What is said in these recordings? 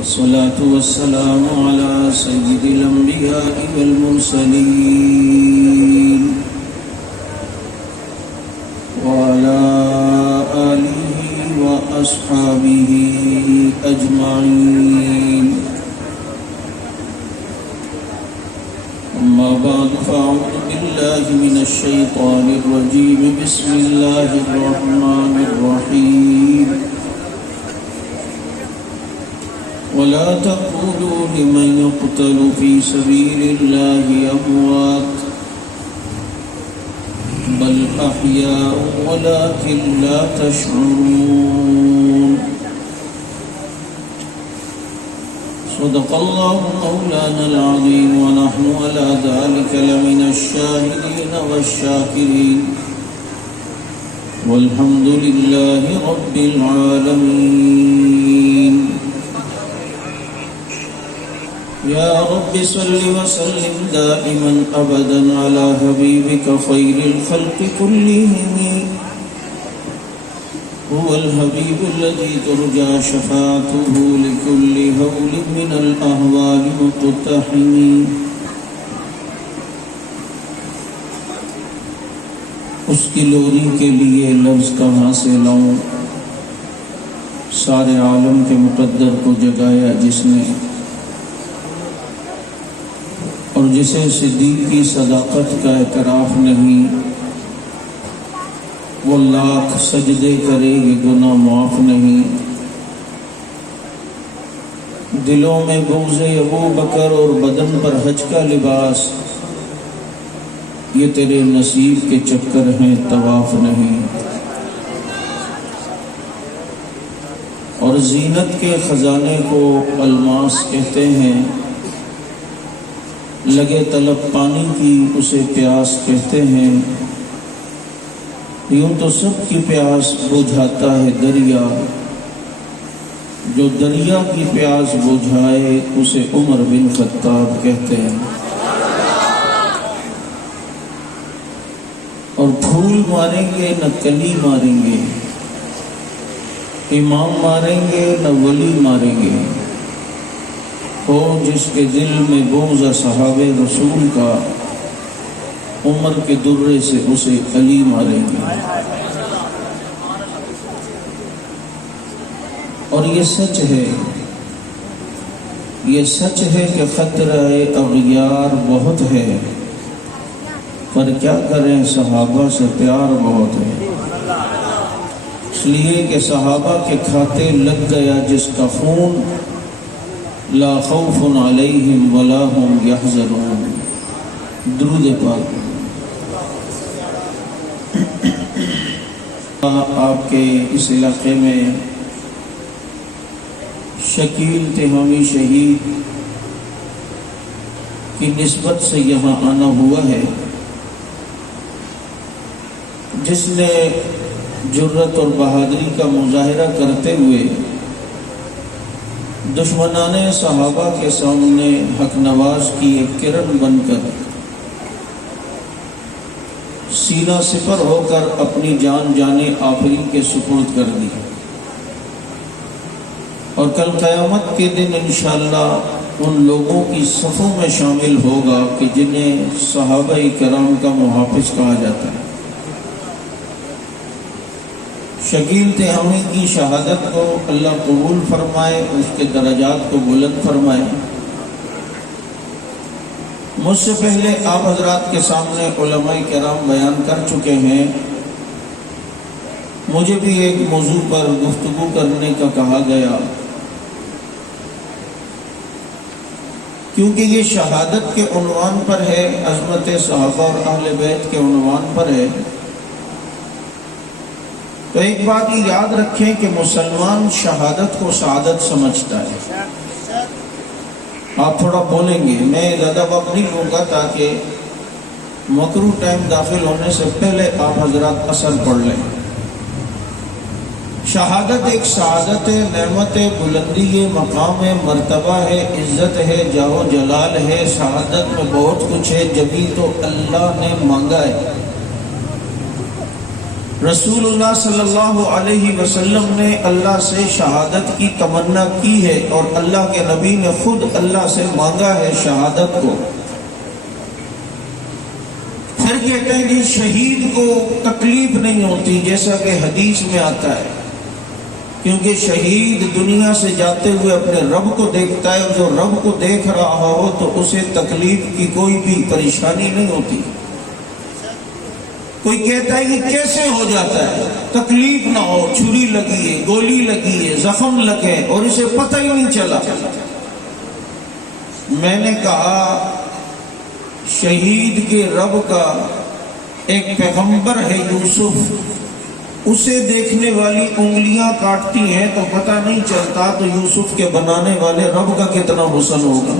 والصلاة والسلام على سيد الأنبياء والمرسلين وعلى آله وأصحابه أجمعين. أما بعد فأعوذ بالله من الشيطان الرجيم. بسم الله الرحمن الرحيم. ولا تقولوا لمن يقتل في سبيل الله أموات بل أحياء ولكن لا تشعرون. صدق الله مولانا العظيم ونحن على ذلك لمن الشاهدين والشاكرين والحمد لله رب العالمين. يا رب صل وسلم دائما أبدا على حبيبك خير الخلق كلهم. هو الحبيب الذي ترجى شفاعته لكل هول من الأهوال مقتحم. اس کی لوری کے لیے لفظ کہاں سے لاؤں؟ سارے عالم کے مقدر کو جگایا جس نے، اور جسے صدیق کی صداقت کا اعتراف نہیں، وہ لاکھ سجدے کرے یہ گناہ معاف نہیں. دلوں میں بغض ابو بکر اور بدن پر حج کا لباس، یہ تیرے نصیب کے چکر ہیں طواف نہیں. اور زینت کے خزانے کو الماس کہتے ہیں، لگے طلب پانی کی اسے پیاس کہتے ہیں. یوں تو سب کی پیاس بجھاتا ہے دریا، جو دریا کی پیاس بجھائے اسے عمر بن خطاب کہتے ہیں. اور پھول ماریں گے نہ کلی ماریں گے، امام ماریں گے نہ ولی ماریں گے. ہو جس کے دل میں بغض صحاب رسول کا، عمر کے درے سے اسے علی ماریں گے. اور یہ سچ ہے کہ خطرہ اغیار بہت ہے، پر کیا کریں صحابہ سے پیار بہت ہے. اس لیے کہ صحابہ کے کھاتے لگ گیا جس کا خون، لا خوف علیہم ولا هم یحزنون. درود پاک. آپ کے اس علاقے میں شکیل تہامی شہید کی نسبت سے یہاں آنا ہوا ہے، جس نے جرت اور بہادری کا مظاہرہ کرتے ہوئے دشمنان صحابہ کے سامنے حق نواز کی ایک کرن بن کر سینہ سپر ہو کر اپنی جان جانے آخری کے سپرد کر دی. اور کل قیامت کے دن انشاءاللہ ان لوگوں کی صفوں میں شامل ہوگا کہ جنہیں صحابہ کرام کا محافظ کہا جاتا ہے. شکیل تہامی کی شہادت کو اللہ قبول فرمائے، اس کے درجات کو بلند فرمائے. مجھ سے پہلے آپ حضرات کے سامنے علماء کرام بیان کر چکے ہیں. مجھے بھی ایک موضوع پر گفتگو کرنے کا کہا گیا، کیونکہ یہ شہادت کے عنوان پر ہے، عظمت صحابہ اور اہل بیت کے عنوان پر ہے. تو ایک بات یہ یاد رکھیں کہ مسلمان شہادت کو سعادت سمجھتا ہے. آپ تھوڑا بولیں گے، میں زیادہ وقت نہیں لوں گا تاکہ مکروہ ٹائم داخل ہونے سے پہلے آپ حضرات اثر پڑھ لیں. شہادت ایک سعادت ہے، نعمت ہے، بلندی ہے، مقام ہے، مرتبہ ہے، عزت ہے، جاہ و جلال ہے. شہادت میں بہت کچھ ہے، جبھی تو اللہ نے مانگا ہے. رسول اللہ صلی اللہ علیہ وسلم نے اللہ سے شہادت کی تمنا کی ہے اور اللہ کے نبی نے خود اللہ سے مانگا ہے شہادت کو۔ پھر کہتے ہیں کہ شہید کو تکلیف نہیں ہوتی جیسا کہ حدیث میں آتا ہے، کیونکہ شہید دنیا سے جاتے ہوئے اپنے رب کو دیکھتا ہے، جو رب کو دیکھ رہا ہو تو اسے تکلیف کی کوئی بھی پریشانی نہیں ہوتی۔ کوئی کہتا ہے کہ کیسے ہو جاتا ہے؟ تکلیف نہ ہو، چھری لگی ہے، گولی لگی ہے، زخم لگے اور اسے پتہ ہی نہیں چلا۔ میں نے کہا شہید کے رب کا ایک پیغمبر ہے یوسف، اسے دیکھنے والی انگلیاں کاٹتی ہیں تو پتہ نہیں چلتا، تو یوسف کے بنانے والے رب کا کتنا حسن ہوگا۔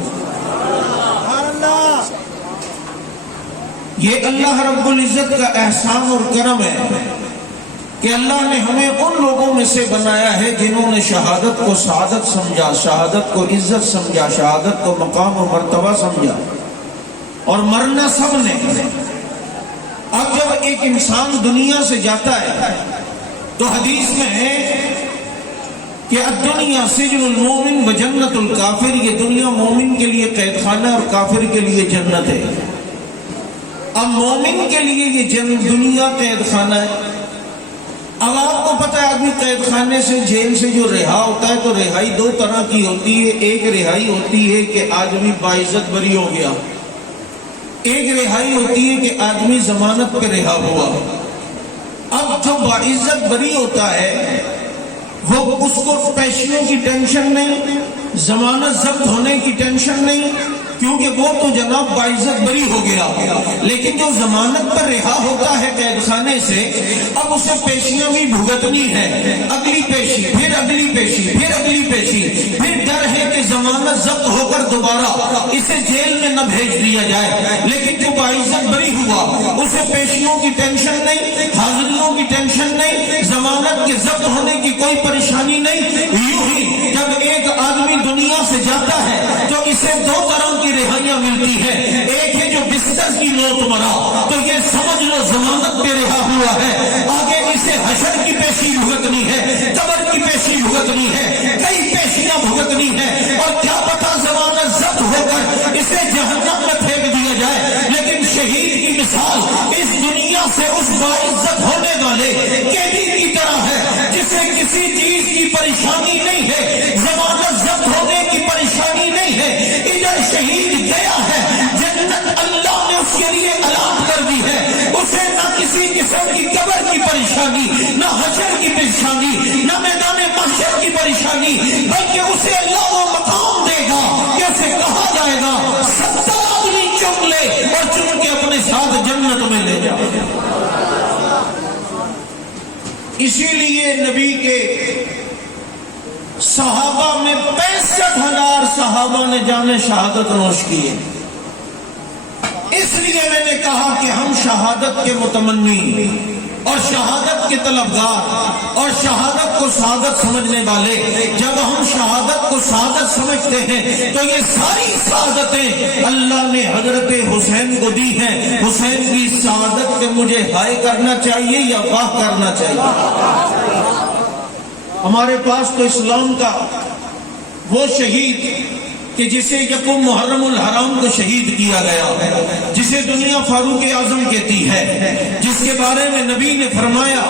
یہ اللہ رب العزت کا احسان اور کرم ہے کہ اللہ نے ہمیں ان لوگوں میں سے بنایا ہے جنہوں نے شہادت کو سعادت سمجھا، شہادت کو عزت سمجھا، شہادت کو مقام و مرتبہ سمجھا، اور مرنا سب نے۔ اب جب ایک انسان دنیا سے جاتا ہے تو حدیث میں ہے کہ الدنیا سجن المومن و جنت الکافر، یہ دنیا مومن کے لیے قید خانہ اور کافر کے لیے جنت ہے۔ اب مومن کے لیے یہ دنیا قید خانہ ہے۔ اب آپ کو پتہ ہے آدمی قید خانے سے، جیل سے جو رہا ہوتا ہے تو رہائی دو طرح کی ہوتی ہے۔ ایک رہائی ہوتی ہے کہ آدمی باعزت بری ہو گیا، ایک رہائی ہوتی ہے کہ آدمی ضمانت پہ رہا ہوا۔ اب جو باعزت بری ہوتا ہے وہ اس کو پیشیوں کی ٹینشن نہیں، ضمانت ضبط ہونے کی ٹینشن نہیں، کیونکہ وہ تو جناب باعزت بری ہو گیا۔ لیکن جو ضمانت پر رہا ہوتا ہے قید خانے سے، اب اسے پیشیاں بھی بھگتنی ہے، اگلی پیشی، پھر اگلی پیشی، پھر اگلی پیشی، پھر ڈر ہے کہ ضمانت ضبط ہو کر دوبارہ اسے جیل میں نہ بھیج دیا جائے۔ لیکن جو باعزت بری ہوا اسے پیشیوں کی ٹینشن نہیں، حاضریوں کی ٹینشن نہیں، ضمانت کے ضبط ہونے کی کوئی پریشانی نہیں۔ یوں ہی جب ایک آدمی دنیا سے جاتا ہے تو اسے دو طرح کی رہائیاں ملتی ہے۔ ایک ہے جو بستر کی موت مرا تو یہ سمجھ لو ضمانت پہ رہا ہوا ہے، آگے اسے حشر کی پیشی بھگتنی ہے، قبر کی پیشی بھگتنی ہے، کئی پیشیاں بھگتنی ہے، اور کیا پتا ضمانت ضبط ہو کر اسے جہنم میں پھینک دیا جائے۔ لیکن شہید کی مثال اس دنیا سے اس باعزت ہونے والے قیدی کی طرح ہے جسے کسی چیز کی پریشانی نہیں ہے، ضمانت ضبط ہونے کی پریشانی نہیں ہے۔ ادھر شہید گیا ہے، جنت اللہ نے اس کے لیے اعلان کر دی ہے، اسے نہ کسی قسم کی قبر کی پریشانی، نہ حشر کی پریشانی، نہ میدان محشر کی پریشانی، بلکہ اسے اللہ وہ مقام دے گا کہ اسے کہا جائے گا 70 آدمی چن لے اور چن کے اپنے ساتھ جنت میں لے جائے۔ اسی لیے نبی کے صحابہ میں 65,000 صحابہ نے جان شہادت نوش کیے۔ اس لیے میں نے کہا کہ ہم شہادت کے متمنی اور شہادت کے طلبگار اور شہادت کو سعادت سمجھنے والے، جب ہم شہادت کو سعادت سمجھتے ہیں تو یہ ساری سعادتیں اللہ نے حضرت حسین کو دی ہیں۔ حسین کی سعادت پہ مجھے ہائے کرنا چاہیے یا واہ کرنا چاہیے؟ ہمارے پاس تو اسلام کا وہ شہید کہ جسے یکم محرم الحرام کو شہید کیا گیا، جسے دنیا فاروق اعظم کہتی ہے، جس کے بارے میں نبی نے فرمایا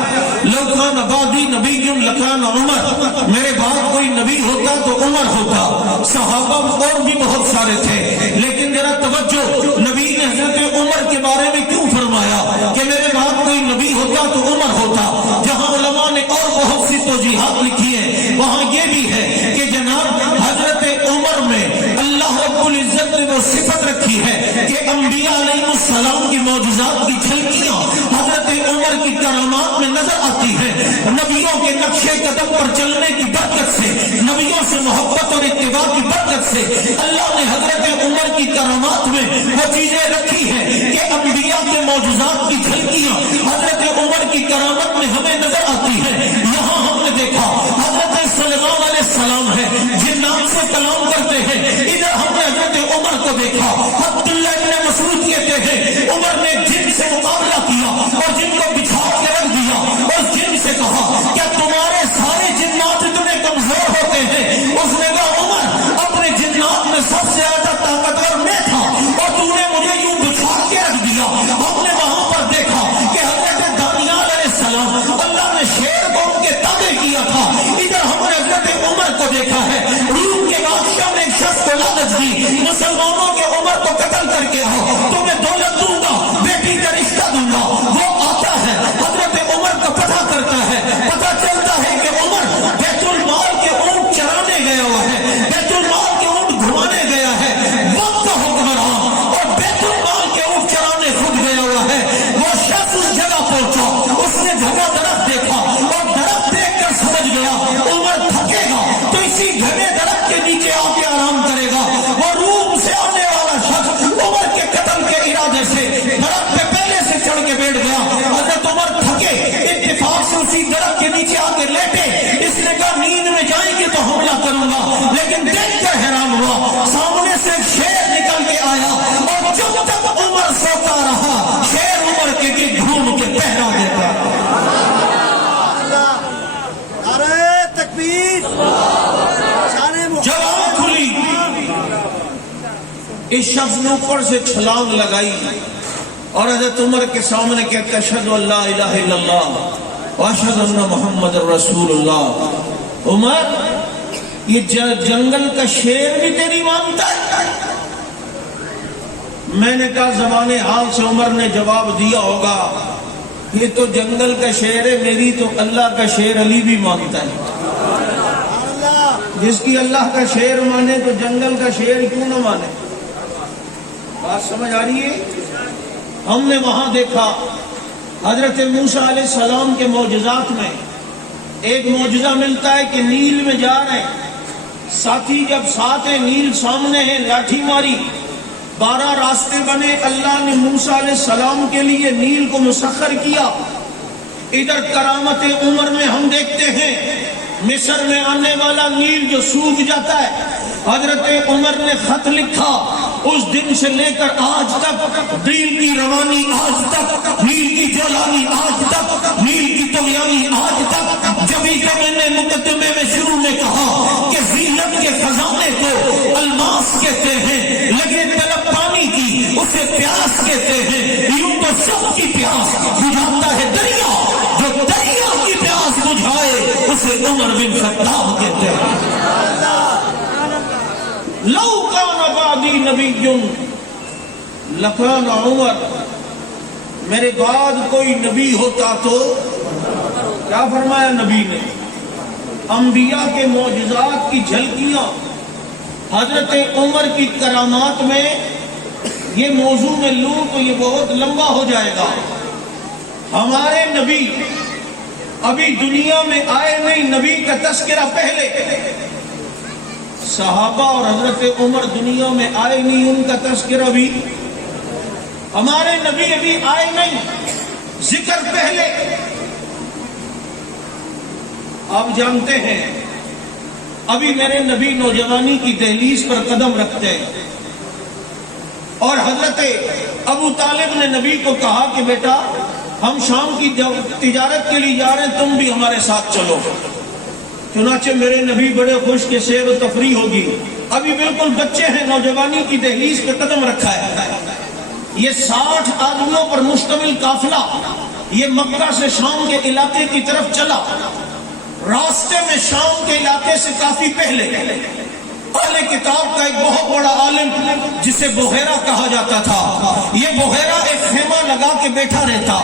لو کان بعدی نبی لکان عمر، میرے بعد کوئی نبی ہوتا تو عمر ہوتا۔ صحابہ اور بھی بہت سارے تھے، لیکن ذرا توجہ، نبی نے حضرت عمر کے بارے میں کیوں فرمایا کہ میرے بعد کوئی نبی ہوتا تو عمر ہوتا؟ جہاں علماء نے اور بہت سی توجیحات لکھی ہیں، وہاں یہ بھی ہے کہ جناب حضرت عمر میں اللہ رب العزت نے وہ صفت رکھی ہے کہ انبیاء علیہ السلام کی معجزات کی جھلکیاں حضرت عمر کی کرامات میں نظر آتی ہیں۔ نبیوں کے نقشے قدم پر چلنے کی برکت سے، نبیوں سے محبت اور اتباع کی برکت سے اللہ نے حضرت عمر کی کرامات میں وہ چیزیں رکھی ہیں کہ انبیاء کے معجزات کی جھلکیاں حضرت عمر کی کرامت میں ہمیں نظر آتی ہیں۔ یہاں ہم نے دیکھا حضرت سلیمان علیہ السلام ہے جن نام سے کلام کرتے ہیں، ادھر ہم نے حضرت عمر کو دیکھا۔ عبداللہ ابن مسعود کہتے ہیں عمر نے جن سے مقابلہ کیا اور جن کو بچھا کے رکھ دیا اسی گھنے درخت کے نیچے آ کے آرام کرے گا. وہ روم سے آنے والا شخص عمر کے قتل کے ارادے سے درخت پہ پہلے سے چڑھ کے بیٹھ گیا. حضرت عمر تھکے, اتفاق سے اسی درخت کے نیچے آ کے لیٹے. اس نے کہا نیند میں جائیں گے تو حملہ کروں گا, لیکن دیکھ کر حیران ہوا, سامنے سے شیر نکل کے آیا اور جب تک عمر سوتا رہا شیر عمر کے گرد گھوم کے پہرا دیتا. جب آنکھ کھلی اس شخص نے اوپر سے چھلانگ لگائی اور حضرت عمر کے سامنے کہتا اشہد ان لا الہ الا اللہ واشہد ان محمد رسول اللہ. عمر, یہ جنگل کا شیر بھی تیری مانتا ہے؟ میں نے کہا زبان حال سے عمر نے جواب دیا ہوگا یہ تو جنگل کا شیر ہے, میری تو اللہ کا شیر علی بھی مانتا ہے. جس کی اللہ کا شیر مانے تو جنگل کا شیر کیوں نہ مانے؟ بات سمجھ آ رہی ہے؟ ہم نے وہاں دیکھا حضرت موسیٰ علیہ السلام کے معجزات میں ایک معجزہ ملتا ہے کہ نیل میں جا رہے ہیں, ساتھی جب ساتھ ہیں, نیل سامنے ہے, لاٹھی ماری, 12 راستے بنے. اللہ نے موسیٰ علیہ السلام کے لیے نیل کو مسخر کیا. ادھر کرامت عمر میں ہم دیکھتے ہیں مصر میں آنے والا نیل جو سوکھ جاتا ہے. حضرت عمر نے خط لکھا, اس دن سے لے کر آج تک نیل کی روانی, آج تک نیل کی جولانی, آج تک نیل کی طغیانی, آج تک. جبھی کہ میں نے مقدمے میں شروع میں کہا کہ زینت کے خزانے کو الماس کہتے ہیں, لگے طلب پانی کی اسے پیاس کہتے ہیں. یوں تو سب کی پیاس بجھاتا ہے دریا, جو دریا کی پیاس بجھائے اسے عمر بن خطاب کہتے ہیں. لو کان بعدی نبی لکان عمر, میرے بعد کوئی نبی ہوتا تو کیا فرمایا نبی نے؟ انبیاء کے معجزات کی جھلکیاں حضرت عمر کی کرامات میں, یہ موضوع میں لوں تو یہ بہت لمبا ہو جائے گا. ہمارے نبی ابھی دنیا میں آئے نہیں, نبی کا تذکرہ پہلے. صحابہ اور حضرت عمر دنیا میں آئے نہیں, ان کا تذکرہ بھی. ہمارے نبی ابھی آئے نہیں, ذکر پہلے. آپ جانتے ہیں ابھی میرے نبی نوجوانی کی دہلیز پر قدم رکھتے ہیں, اور حضرت ابو طالب نے نبی کو کہا کہ بیٹا ہم شام کی تجارت کے لیے جا رہے ہیں, تم بھی ہمارے ساتھ چلو. چنانچہ میرے نبی بڑے خوش کہ سیر و تفریح ہوگی. ابھی بالکل بچے ہیں, نوجوانی کی دہلیز پہ قدم رکھا ہے. یہ 60 آدمیوں پر مشتمل قافلہ یہ مکہ سے شام کے علاقے کی طرف چلا. راستے میں شام کے علاقے سے کافی پہلے اہل کتاب کا ایک بہت بڑا عالم جسے بحیرہ کہا جاتا تھا, یہ بحیرہ ایک خیمہ لگا کے بیٹھا رہتا,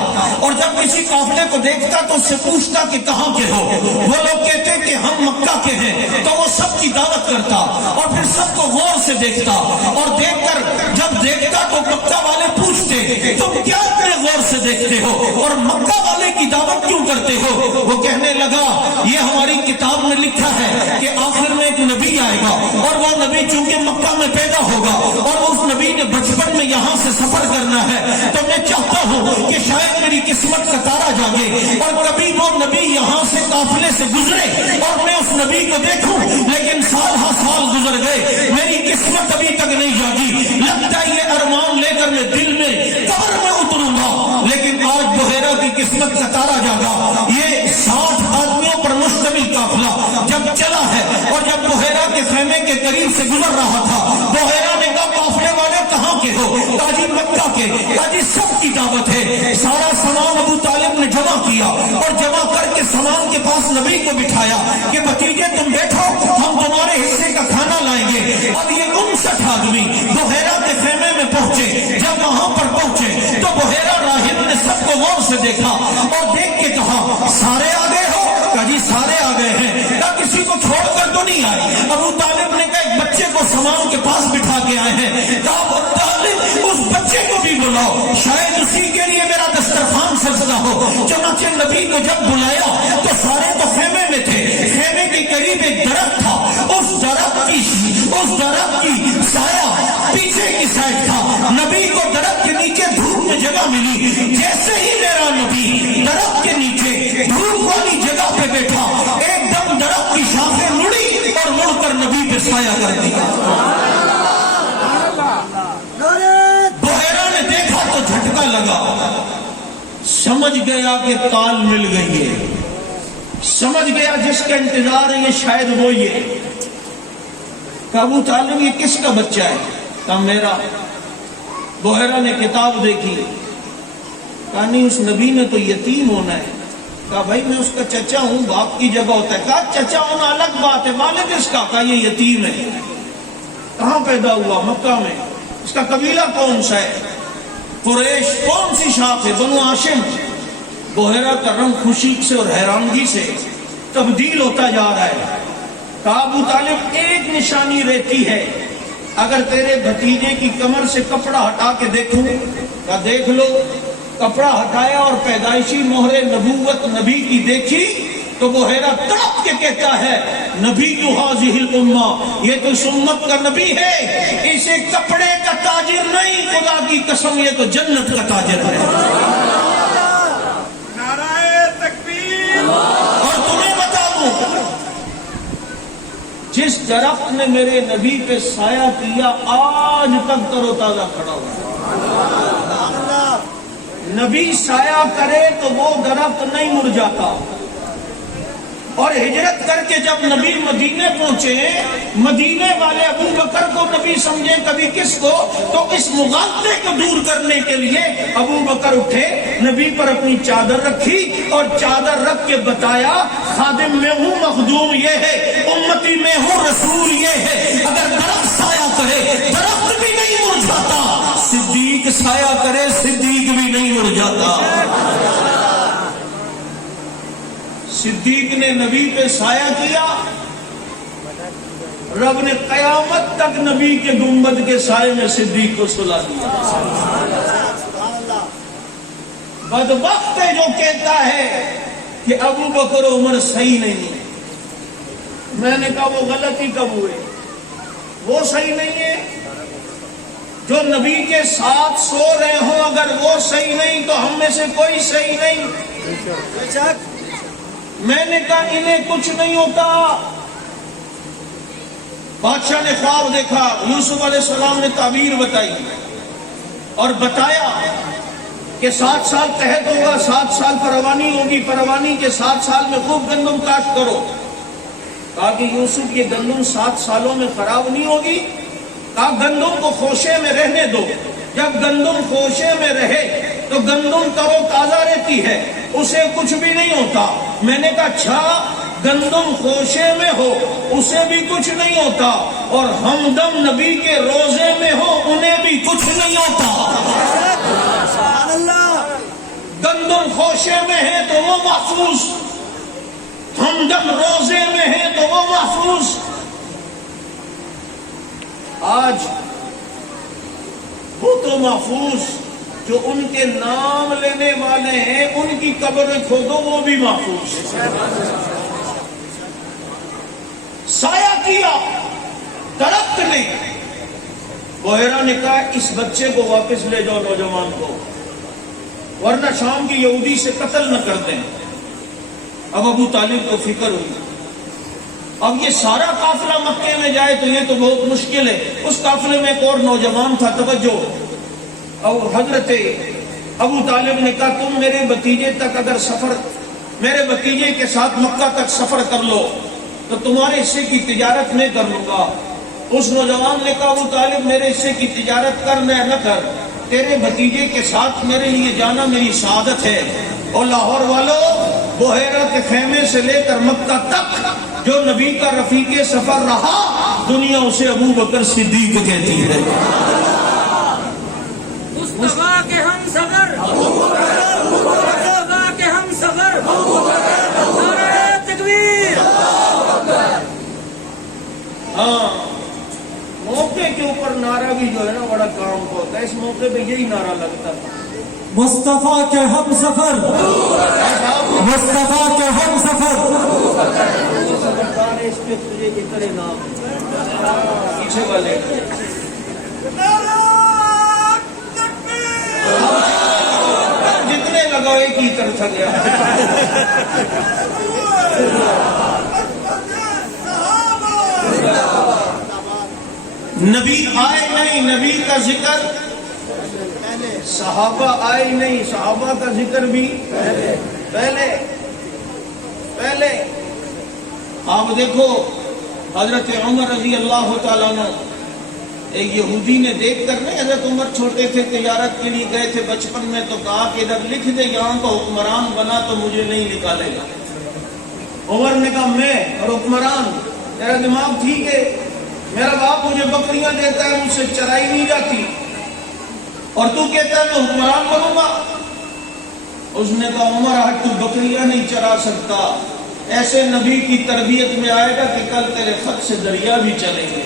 اور جب کسی قافلے کو دیکھتا تو اس سے پوچھتا کہ کہاں کے ہو. وہ لوگ کہتے کہ ہم مکہ کے ہیں, تو وہ سب کی دعوت کرتا اور پھر سب کو غور سے دیکھتا, اور دیکھ کر جب دیکھتا تو مکہ والے پوچھتے تم کیا اتنے غور سے دیکھتے ہو اور مکہ والے کی دعوت کیوں کرتے ہو؟ وہ کہنے لگا یہ ہماری کتاب میں لکھا ہے کہ آخر میں ایک نبی آئے گا, اور وہ نبی چونکہ مکہ میں پیدا ہوگا اور اس نبی نے بچپن میں یہاں سے سفر کرنا ہے, تو میں چاہتا ہوں کہ شاید میری قسمت کا تارا جاگے اور کبھی وہ نبی یہاں سے قافلے سے گزرے اور میں اس نبی کو دیکھوں. لیکن سال ہا سال گزر گئے, میری قسمت ابھی تک نہیں جاگی. لگتا ہے یہ ارمان لے کر میں دل میں قبر میں اتروں گا, لیکن آج بحیرہ کی قسمت کا تارا جاگا. یہ 60 آدمیوں پر مشتمل قافلہ جب چلا ہے اور جب بحیرہ کے خیمے کے قریب سے گزر رہا تھا, بحیرہ نے کہا قافلے والے کہاں کے ہو؟ کاجی مکہ کے. کاجی سب کی دعوت ہے. سارا سامان ابو طالب نے جمع کیا اور جمع کر کے سامان کے پاس نبی کو بٹھایا کہ بھتیجے تم بیٹھو, ہم تمہارے حصے کا کھانا لائیں گے. اب یہ 59 آدمی بحیرہ کے خیمے میں پہنچے. جب وہاں پر پہنچے تو بحیرہ راہب نے سب کو غور سے دیکھا اور دیکھ کے کہا سارے آ گئے ہو؟ کہا جی سارے آ گئے ہیں. کہا کسی کو چھوڑ کر تو نہیں آئے؟ ابو طالب نے کہا ایک بچے کو سامان کے پاس بٹھا کے آئے ہیں. کہا ابو طالب اس بچے کو بھی بلاؤ, شاید اسی کے لیے میرا دسترخوان سجدہ ہو. چنانچہ نبی کو جب بلایا تو سارے تو خیمے میں تھے. خیمے کے قریب ایک درخت تھا اس درخت کی سایہ پیچھے کی سائڈ تھا. نبی کو درخت کے نیچے دھوپ میں جگہ ملی. جیسے ہی میرا نبی درخت کے نیچے دھوپ والی جگہ پہ بیٹھا, ایک دم درخت کی شاخیں مڑی اور مڑ کر نبی پہ سایہ کر دیا. بحیرہ نے دیکھا تو جھٹکا لگا, سمجھ گیا کہ تال مل گئی ہے, سمجھ گیا جس کا انتظار ہے یہ شاید وہ یہ. کہ ابو طالب یہ کس کا بچہ ہے؟ کہا میرا. بحیرہ نے کتاب دیکھی, کہا نہیں اس نبی نے تو یتیم ہونا ہے. کہا بھائی میں اس کا چچا ہوں, باپ کی جگہ ہوتا ہے. کہا چچا ہونا الگ بات ہے, والد اس کا. کہا یہ یتیم ہے. کہاں پیدا ہوا؟ مکہ میں. اس کا قبیلہ کون سا ہے؟ قریش. کون سی شاخ ہے؟ بنو ہاشم. بحیرہ کا رنگ خوشی سے اور حیرانگی سے تبدیل ہوتا جا رہا ہے. کہا ابو طالب ایک نشانی رہتی ہے, اگر تیرے بھتیجے کی کمر سے کپڑا ہٹا کے دیکھوں. کہا دیکھ لو. کپڑا ہٹایا اور پیدائشی مہر نبوت نبی کی دیکھی تو بحیرہ تڑپ کے کہتا ہے نبی تو حاضر الامہ, یہ تو اس امت کا نبی ہے, اسے کپڑے کا تاجر نہیں, خدا کی قسم یہ تو جنت کا تاجر ہے. نعرہ تکبیر. اور تمہیں بتا دوں, جس درخت نے میرے نبی پہ سایہ کیا آج تک تر و تازہ کھڑا ہوا. نبی سایہ کرے تو وہ درخت نہیں مر جاتا. اور ہجرت کر کے جب نبی مدینے پہنچے, مدینے والے ابو بکر کو نبی سمجھے کبھی کس کو, تو اس مغالطے کو دور کرنے کے لیے ابو بکر اٹھے, نبی پر اپنی چادر رکھی اور چادر رکھ کے بتایا خادم میں ہوں, مخدوم یہ ہے, امتی میں ہوں, رسول یہ ہے. اگر درخت سایہ کرے درخت بھی نہیں مرجھاتا, صدیق سایہ کرے صدیق بھی نہیں مرجھاتا. صدیق نے نبی پہ سایہ کیا, رب نے قیامت تک نبی کے گنبد کے سائے میں صدیق کو سلا دیا. بدبخت ہے جو کہتا ہے کہ ابو بکر و عمر صحیح نہیں. میں نے کہا وہ غلطی کب ہوئے؟ وہ صحیح نہیں ہے جو نبی کے ساتھ سو رہے ہوں, اگر وہ صحیح نہیں تو ہم میں سے کوئی صحیح نہیں. میں نے کہا انہیں کچھ نہیں ہوتا. بادشاہ نے خواب دیکھا, یوسف علیہ السلام نے تعبیر بتائی اور بتایا کہ 7 سال قحط ہوگا, 7 سال فراوانی ہوگی, فراوانی کے 7 سال میں خوب گندم کاشت کرو. کہا کہ یوسف یہ گندم 7 سالوں میں خراب نہیں ہوگی. کہا گندم کو خوشے میں رہنے دو, جب گندم خوشے میں رہے تو گندم ترو تازہ رہتی ہے, اسے کچھ بھی نہیں ہوتا. میں نے کہا اچھا, گندم خوشے میں ہو اسے بھی کچھ نہیں ہوتا, اور ہمدم نبی کے روزے میں ہو انہیں بھی کچھ نہیں ہوتا. گندم خوشے میں ہے تو وہ محفوظ, ہمدم روزے میں ہے تو وہ محفوظ. آج وہ تو محفوظ جو ان کے نام لینے والے ہیں, ان کی قبریں کھودو وہ بھی محفوظ. سایہ کیا درخت نے. بحیرہ نے کہا اس بچے کو واپس لے جاؤ نوجوان کو, ورنہ شام کی یہودی سے قتل نہ کر دیں. اب ابو طالب کو فکر ہوئی, اب یہ سارا قافلہ مکے میں جائے تو یہ تو بہت مشکل ہے. اس قافلے میں ایک اور نوجوان تھا, توجہ. اور حضرت ابو طالب نے کہا تم میرے بھتیجے تک اگر سفر, میرے بھتیجے کے ساتھ مکہ تک سفر کر لو تو تمہارے حصے کی تجارت میں کر لوں گا. اس نوجوان نے کہا ابو طالب میرے حصے کی تجارت کر میں نہ کر, تیرے بھتیجے کے ساتھ میرے لیے جانا میری سعادت ہے. اور لاہور والوں, بحیرہ کے خیمے سے لے کر مکہ تک جو نبی کا رفیق سفر رہا, دنیا اسے ابو بکر صدیق کہتی ہے. مصطفیٰ کے ہم سفر, مصطفیٰ کے ہم سفر, نعرہ تکبیر. ہاں, موقع کے اوپر نعرہ بھی جو ہے نا بڑا کام ہوتا ہے. اس موقع پہ یہی نعرہ لگتا تھا, مصطفیٰ کے ہم سفر, مصطفیٰ کے ہم سفر. اس پہ تجھے اتنے نام پیچھے والے جتنے لگاؤ ایک ہی طرف گیا. نبی آئے نہیں، نبی کا ذکر صحابہ آئے نہیں، صحابہ کا ذکر بھی پہلے. آپ دیکھو حضرت عمر رضی اللہ تعالیٰ عنہ، ایک یہودی نے دیکھ کر نہیں، حضرت عمر چھوٹے تھے، تجارت کے لیے گئے تھے بچپن میں، تو کہا کہ ادھر لکھ دے یہاں کا حکمران بنا تو مجھے نہیں نکالے گا. عمر نے کہا میں اور حکمران، تیرا دماغ ٹھیک ہے؟ میرا باپ مجھے بکریاں دیتا ہے، مجھ سے چرائی نہیں جاتی، اور تو کہتا ہے میں حکمران بنوں گا. اس نے کہا عمر آج تو بکریاں نہیں چرا سکتا، ایسے نبی کی تربیت میں آئے گا کہ کل تیرے خط سے دریا بھی چلیں گے.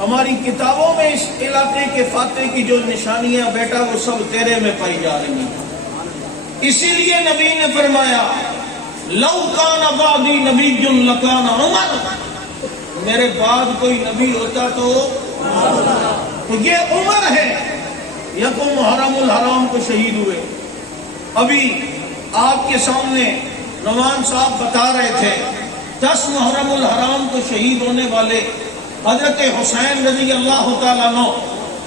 ہماری کتابوں میں اس علاقے کے فاتح کی جو نشانیاں بیٹا وہ سب تیرے میں پائی جا رہی ہیں. اسی لیے نبی نے فرمایا لو کان بعدی نبی لکان عمر، میرے بعد کوئی نبی ہوتا تو یہ عمر ہے. یکم محرم الحرام کو شہید ہوئے. ابھی آپ کے سامنے نعمان صاحب بتا رہے تھے 10 محرم الحرام کو شہید ہونے والے حضرت حسین رضی اللہ تعالیٰ عنہ،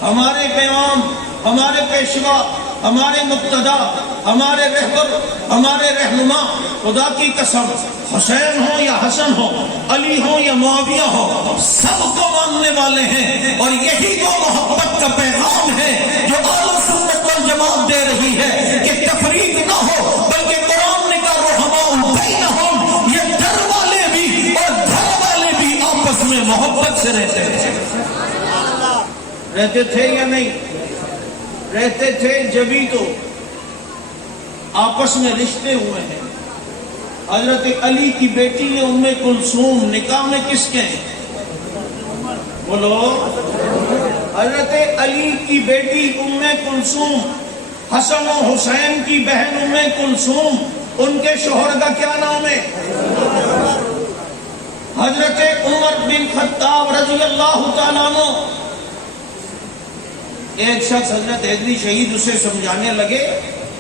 ہمارے پیغام، ہمارے پیشوا، ہمارے مقتدا، ہمارے رہبر، ہمارے رہنما. خدا کی قسم حسین ہو یا حسن ہو، علی ہو یا معاویہ ہو، سب کو ماننے والے ہیں، اور یہی وہ محبت کا پیغام ہے جو اہل سنت والجماعت دے رہی ہے کہ تفریق نہ ہو، بلکہ قرآن نے کہا رحماء بینہم، یہ گھر والے بھی اور گھر والے بھی آپس میں محبت سے رہتے تھے یا نہیں رہتے تھے؟ جبھی تو آپس میں رشتے ہوئے ہیں. حضرت علی کی بیٹی ہے ام کلثوم، نکاح میں کس کے ہیں؟ بولو. حضرت علی کی بیٹی ام کلثوم، حسن و حسین کی بہن ام کلثوم، ان کے شوہر کا کیا نام ہے؟ حضرت عمر بن خطاب رضی اللہ تعالیٰ عنہ. ایک شخص حضرت حیدری شہید اسے سمجھانے لگے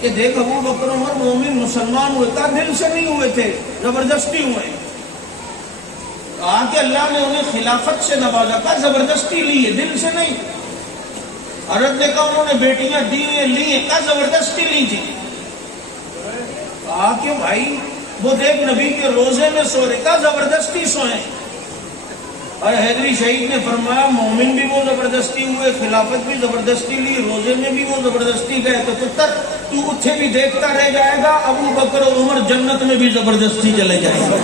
کہ دیکھ ابو بکر عمر مومن مسلمان ہوئے، کہا دل سے نہیں ہوئے تھے، زبردستی ہوئے. کہا کہ اللہ نے انہیں خلافت سے نوازا، کہا زبردستی لی ہے، دل سے نہیں. حضرت نے کہا انہوں نے بیٹیاں دی ہیں، لی ہیں، کہا زبردستی لی تھی. کہا کہ بھائی وہ دیکھ نبی کے روزے میں سو رہے، کہا زبردستی سوئے. اور حیدری شہید نے فرمایا مومن بھی وہ زبردستی ہوئے، خلافت بھی زبردستی لی، روزے میں بھی وہ زبردستی گئے. تو پتر تو اتھے بھی دیکھتا رہ جائے گا، ابو بکر و عمر جنت میں بھی زبردستی چلے جائیں گے.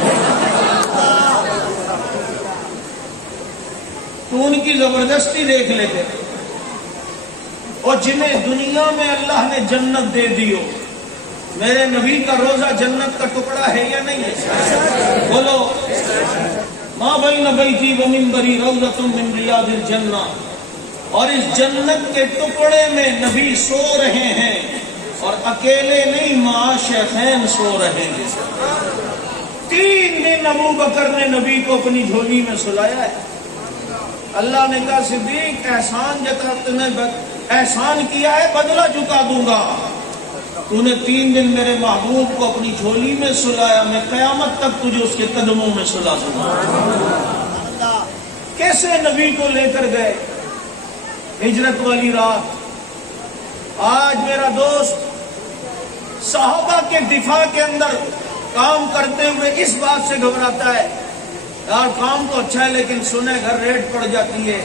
تو ان کی زبردستی دیکھ لیتے. اور جنہیں دنیا میں اللہ نے جنت دے دی ہو، میرے نبی کا روزہ جنت کا ٹکڑا ہے یا نہیں ہے؟ بولو. ما بین بیتی و منبری روضۃ من ریاض الجنہ. اور اس جنت کے ٹکڑے میں نبی سو رہے ہیں، اور اکیلے نہیں، مع شیخین سو رہے ہیں. 3 دن ابو بکر نے نبی کو اپنی جھولی میں سلایا ہے. اللہ نے کہا صدیق احسان جتا تُنے احسان کیا ہے، بدلہ چکا دوں گا. تو نے 3 دن میرے محبوب کو اپنی جھولی میں سلایا، میں قیامت تک تجھے اس کے قدموں میں سلا دوں گا. کیسے نبی کو لے کر گئے ہجرت والی رات. آج میرا دوست صحابہ کے دفاع کے اندر کام کرتے ہوئے اس بات سے گھبراتا ہے، یار کام تو اچھا ہے لیکن سنے گھر ریٹ پڑ جاتی ہے.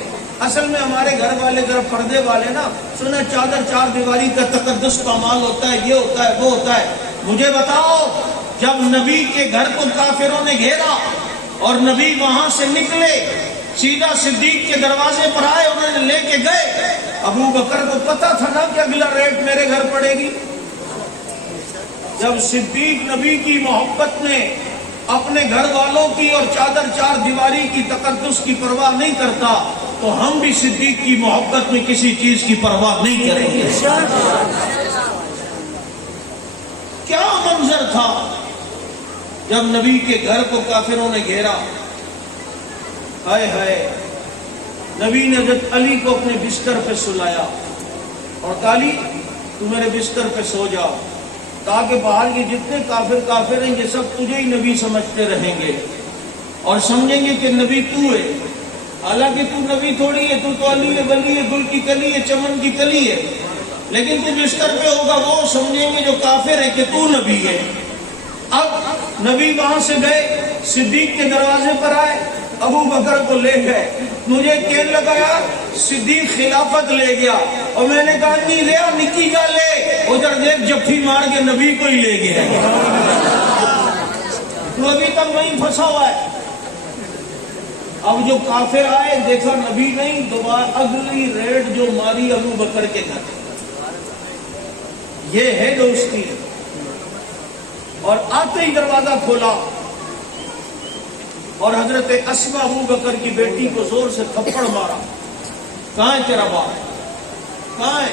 اصل میں ہمارے گھر والے ذرا پردے والے نا، سنے چادر 4 دیواری کا تقدس پامال ہوتا ہے، یہ ہوتا ہے، وہ ہوتا ہے. مجھے بتاؤ جب نبی کے گھر کو کافروں نے گھیرا اور نبی وہاں سے نکلے، سیدھا صدیق کے دروازے پر آئے، انہوں نے لے کے گئے. ابو بکر کو پتا تھا نا کہ اگلا ریٹ میرے گھر پڑے گی. جب صدیق نبی کی محبت میں اپنے گھر والوں کی اور چادر 4 دیواری کی تقدس کی پرواہ نہیں کرتا، تو ہم بھی صدیق کی محبت میں کسی چیز کی پرواہ نہیں کریں گے. کیا منظر تھا جب نبی کے گھر کو کافروں نے گھیرا. ہائے ہائے، نبی نے حضرت علی کو اپنے بستر پہ سلایا اور کہا علی تو میرے بستر پہ سو جاؤ، تاکہ باہر کے جتنے کافر ہیں یہ سب تجھے ہی نبی سمجھتے رہیں گے اور سمجھیں گے کہ نبی تو ہے، حالانکہ تو نبی تھوڑی ہے، تو علی ہے، ولی ہے، گل کی کلی ہے، چمن کی کلی ہے، لیکن تو بستر پہ ہوگا وہ سمجھیں گے جو کافر ہے کہ تو نبی ہے۔ اب نبی وہاں سے گئے، صدیق کے دروازے پر آئے، ابو بکر کو لے گئے، مجھے کہنے لگا یار صدیق خلافت لے گیا، اور میں نے کہا نہیں لے نکی جا لے، ادھر دیکھ جفی مار کے نبی کو ہی لے گیا، تو ابھی تک وہیں پھنسا ہوا ہے۔ اب جو کافر آئے دیکھا نبی نہیں، دوبارہ اگلی ریڈ جو ماری ابو بکر کے گھر، یہ ہے دوستی۔ اور آتے ہی دروازہ کھولا اور حضرت اسما ابو بکر کی بیٹی کو زور سے تھپڑ مارا، کہاں ہے تیرا باپ، کہاں ہے؟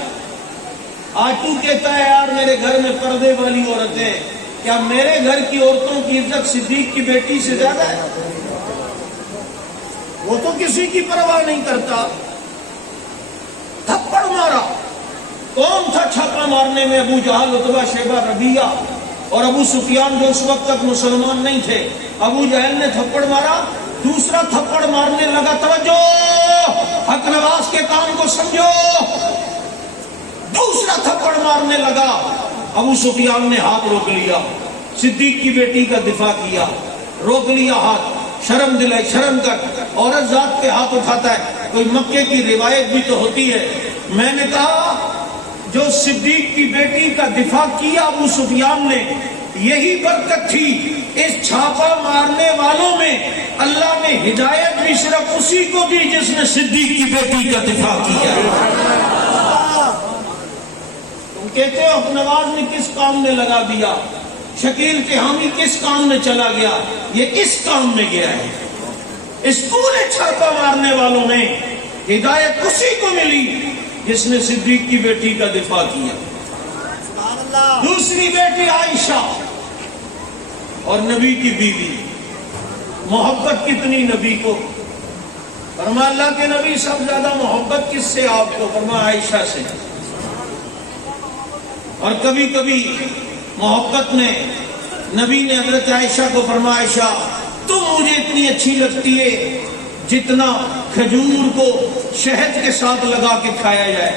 آج تو کہتا ہے یار میرے گھر میں پردے والی عورتیں، کیا میرے گھر کی عورتوں کی عزت صدیق کی بیٹی سے زیادہ ہے؟ وہ تو کسی کی پرواہ نہیں کرتا، تھپڑ مارا۔ کون تھا چھاپا مارنے میں؟ ابو جہل، عتبہ، شیبہ، ربیعہ اور ابو سفیان جو اس وقت تک مسلمان نہیں تھے۔ ابو جہل نے تھپڑ مارا، دوسرا تھپڑ مارنے لگا، توجہ حق نواز کے کام کو سمجھو، دوسرا تھپڑ مارنے لگا، ابو سفیان نے ہاتھ روک لیا، صدیق کی بیٹی کا دفاع کیا، روک لیا ہاتھ، شرم دلائی، شرم کر، عورت ذات پہ ہاتھ اٹھاتا ہے، کوئی مکے کی روایت بھی تو ہوتی ہے۔ میں نے کہا جو صدیق کی بیٹی کا دفاع کیا ابو سفیان نے، یہی برکت تھی اس چھاپا مارنے والوں میں، اللہ نے ہدایت بھی صرف اسی کو دی جس نے صدیق کی بیٹی کا دفاع کیا۔ تم کہتے ہو حق نواز نے کس کام میں لگا دیا، شکیل تہامی کس کام میں چلا گیا، یہ اس کام میں گیا ہے۔ اس پورے چھاپا مارنے والوں میں ہدایت اسی کو ملی جس نے صدیق کی بیٹی کا دفاع کیا۔ دوسری بیٹی عائشہ اور نبی کی بیوی، محبت کتنی نبی کو، فرمایا اللہ کے نبی سب زیادہ محبت کس سے آپ کو، فرمایا عائشہ سے۔ اور کبھی کبھی محبت میں نبی نے حضرت عائشہ کو فرمایا عائشہ تم مجھے اتنی اچھی لگتی ہے جتنا کھجور کو شہد کے ساتھ لگا کے کھایا جائے۔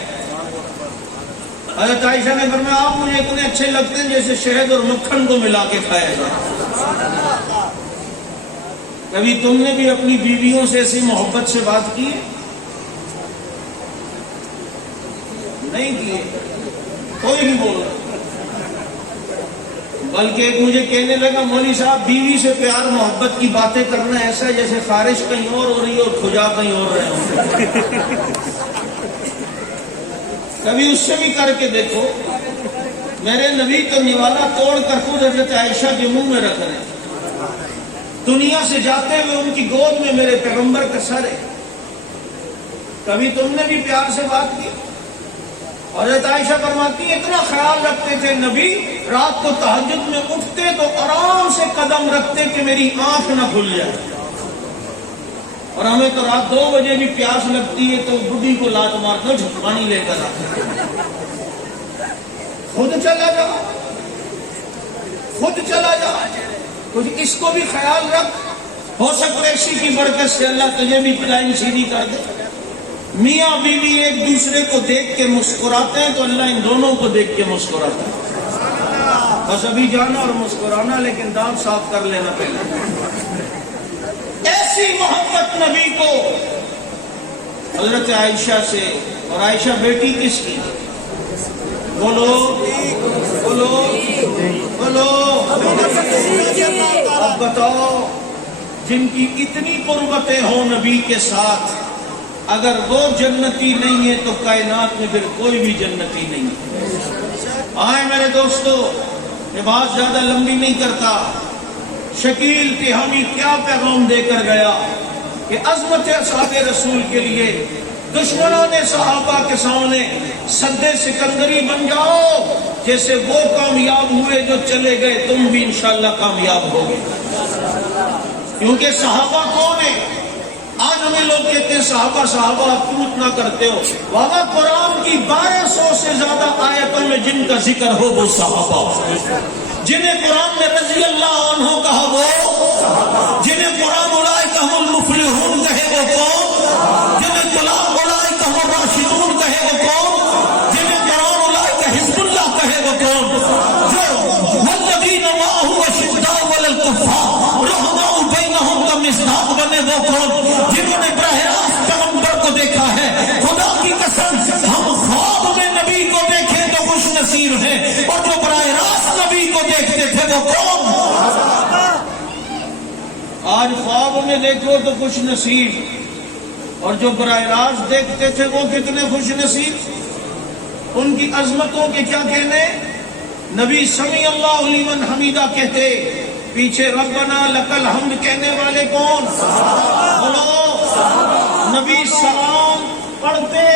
حضرت عائشہ نے فرمایا آپ مجھے اتنے اچھے لگتے ہیں جیسے شہد اور مکھن کو ملا کے کھایا جائے۔ کبھی تم نے بھی اپنی بیویوں سے ایسی محبت سے بات کی ہے؟ نہیں کی، کوئی نہیں بول رہا۔ بلکہ ایک مجھے کہنے لگا مولوی صاحب بیوی سے پیار محبت کی باتیں کرنا ایسا جیسے خارش کہیں اور ہو رہی ہے اور کھجا کہیں اور رہے ہوں۔ کبھی اس سے بھی کر کے دیکھو۔ میرے نبی تو نوالا توڑ کر خود حضرت عائشہ کے منہ میں رکھ رہے ہیں، دنیا سے جاتے ہوئے ان کی گود میں میرے پیغمبر کا سر ہے۔ کبھی تم نے بھی پیار سے بات کی؟ حضرت عائشہ فرماتی ہے اتنا خیال رکھتے تھے نبی، رات کو تہجد میں اٹھتے تو آرام سے قدم رکھتے کہ میری آنکھ نہ کھل جائے، اور ہمیں تو رات 2 بجے بھی پیاس لگتی ہے تو بڈھی کو لات مار دو پانی لے کر آتے، خود چلا جا، خود چلا جا، کچھ اس کو بھی خیال رکھ، ہو سکتا ہے اسی کی برکت سے اللہ تجھے بھی پلائن سیدھی کر دے۔ میاں بیوی ایک دوسرے کو دیکھ کے مسکراتے ہیں تو اللہ ان دونوں کو دیکھ کے مسکراتا ہے۔ بس ابھی جانا اور مسکرانا، لیکن دانت صاف کر لینا پہلے۔ ایسی محبت نبی کو حضرت عائشہ سے، اور عائشہ بیٹی کس کی؟ بولو بولو بولو، اب بتاؤ جن کی اتنی قربتیں ہوں نبی کے ساتھ، اگر وہ جنتی نہیں ہے تو کائنات میں پھر کوئی بھی جنتی نہیں ہے۔ آئے میرے دوستو، یہ بات زیادہ لمبی نہیں کرتا۔ شکیل تہامی کیا پیغام دے کر گیا کہ عظمت اصحاب رسول کے لیے دشمنان صحابہ کے سامنے سدے سکندری بن جاؤ، جیسے وہ کامیاب ہوئے جو چلے گئے تم بھی انشاءاللہ کامیاب ہوگے۔ کیونکہ صحابہ کون ہیں؟ آج ہمیں لوگ کہتے ہیں صحابہ صحابہ آپ کیوں اتنا کرتے ہو؟ وہاں قرآن کی 1200 سے زیادہ آیتوں میں جن کا ذکر ہو وہ صحابہ، جنہیں قرآن نے رضی اللہ عنہ کہا وہ، جنہیں قرآن اولئک هم المفلحون کہے وہ کون، جنہیں قرآن اولئک هم الراشدون کہے وہ کون، جنہیں قرآن اولئک حزب اللہ کہے وہ کون، جو والذین معه اشداء علی الکفار رحماء بینہم کا مصداق بنے وہ کون، جنہوں نے براہ راست پیغمبر کو دیکھا ہے۔ خدا کی قسم ہم خواب میں نبی کو دیکھیں تو خوش نصیب ہیں، اور جو براہ راست نبی کو دیکھتے تھے وہ کون؟ آج خواب میں دیکھو تو خوش نصیب، اور جو براہ راست دیکھتے تھے وہ کتنے خوش نصیب۔ ان کی عظمتوں کے کیا کہنے، نبی سمیع اللہ لمن حمیدہ کہتے، پیچھے ربنا لک الحمد کہنے والے کون؟ بولو۔ نبی سلام پڑھتے،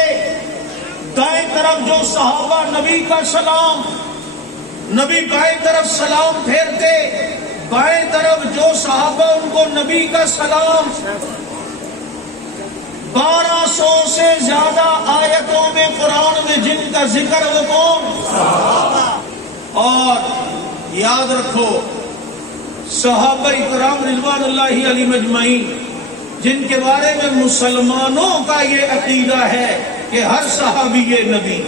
دائیں طرف جو صحابہ نبی کا سلام، نبی بائیں طرف سلام پھیرتے، بائیں طرف جو صحابہ ان کو نبی کا سلام۔ 1200 سے زیادہ آیتوں میں قرآن میں جن کا ذکر وہ کون؟ اور یاد رکھو صحابہ کرام رضوان اللہ علیہم اجمعین، جن کے بارے میں مسلمانوں کا یہ عقیدہ ہے کہ ہر صحابی یہ نبی،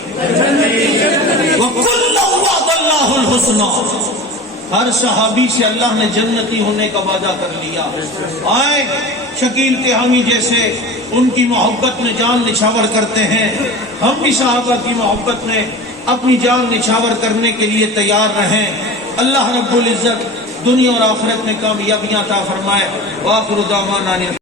وَكُلًّا وَعَدَ اللَّهُ الْحُسْنَى، ہر صحابی سے اللہ نے جنتی ہونے کا وعدہ کر لیا۔ آئے شکیل تہامی جیسے ان کی محبت میں جان نچھاور کرتے ہیں، ہم بھی صحابہ کی محبت میں اپنی جان نچھاور کرنے کے لیے تیار رہیں۔ اللہ رب العزت دنیا اور آخرت میں کامیابیاں عطا فرمائے۔ وآخر دعوانا